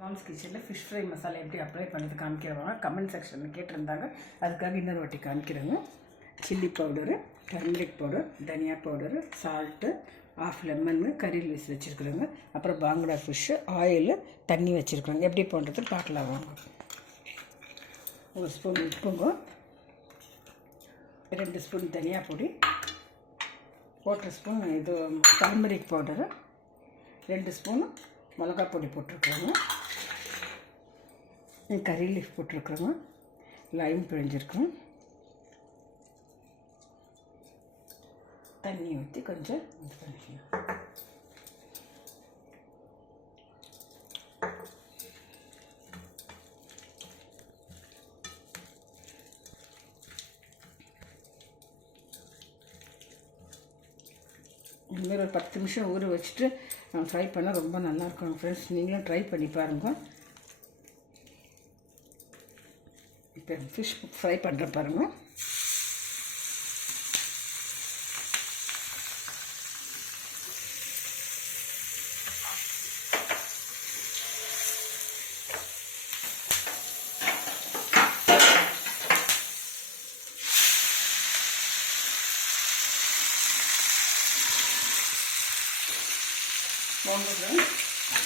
Moms கிச்சனில் fish fry masala எப்படி apply பண்ணுறது காமிக்கிறவங்க கமெண்ட் செக்ஷனில் கேட்டிருந்தாங்க. அதுக்காக இன்னொரு வாட்டி காமிக்கிறேங்க. சில்லி பவுடரு, டர்மரிக் பவுடர், தனியா powder, salt, half lemon, curry leaves வச்சுருக்குறோங்க. அப்புறம் பாங்கடா ஃபிஷ்ஷு, ஆயிலு, தண்ணி வச்சுருக்குறோங்க. எப்படி பண்ணுறது பார்க்கலாம் வாங்க. ஒரு ஸ்பூன் உப்புங்க, 2 ஸ்பூன் தனியா பொடி, 1 ஸ்பூன் இது டர்மரிக் பவுடரு, 2 ஸ்பூன் மிளகா பொடி போட்டிருக்குறோங்க, கறி லீஃப் போட்டிருக்குறோங்க, லைம் பிழிஞ்சிருக்கோம், தண்ணி ஊற்றி கொஞ்சம் இது பண்ணிக்கலாம். இந்தமாரி ஒரு 10 நிமிஷம் ஊற வச்சுட்டு ஃப்ரை பண்ணால் ரொம்ப நல்லாயிருக்கும் ஃப்ரெண்ட்ஸ். நீங்களும் ட்ரை பண்ணி பாருங்கள். இப்போ ஃபிஷ் ஃப்ரை பண்ணுற பாருங்கள்.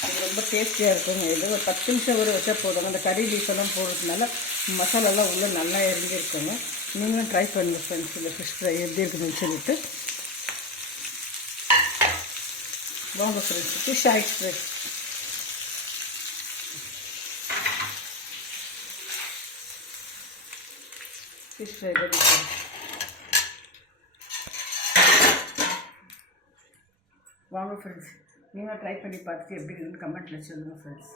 இது ரொம்ப டேஸ்டியாக இருக்குங்க. இது ஒரு 10 நிமிஷம் ஊற வச்சா போதும். அந்த கறி லீஃப் எல்லாம் போடுறதுனால மசாலாலாம் உள்ளே நல்லா இறங்கி இருக்குங்க. நீங்களும் ட்ரை பண்ணுங்க ஃப்ரெண்ட்ஸ். இந்த ஃபிஷ் ஃப்ரை எப்படி இருக்குதுன்னு சொல்லிட்டு வாங்க ஃப்ரெண்ட்ஸ். ஃபிஷ் ஆயிடுச்சு ஃப்ரெண்ட்ஸ். Fish fry ready. வாங்க ஃப்ரெண்ட்ஸ், நீங்கள் ட்ரை பண்ணி பார்த்துட்டு எப்படி இருக்குன்னு கமெண்ட்டில் சொல்லுங்கள் ஃப்ரெண்ட்ஸ்.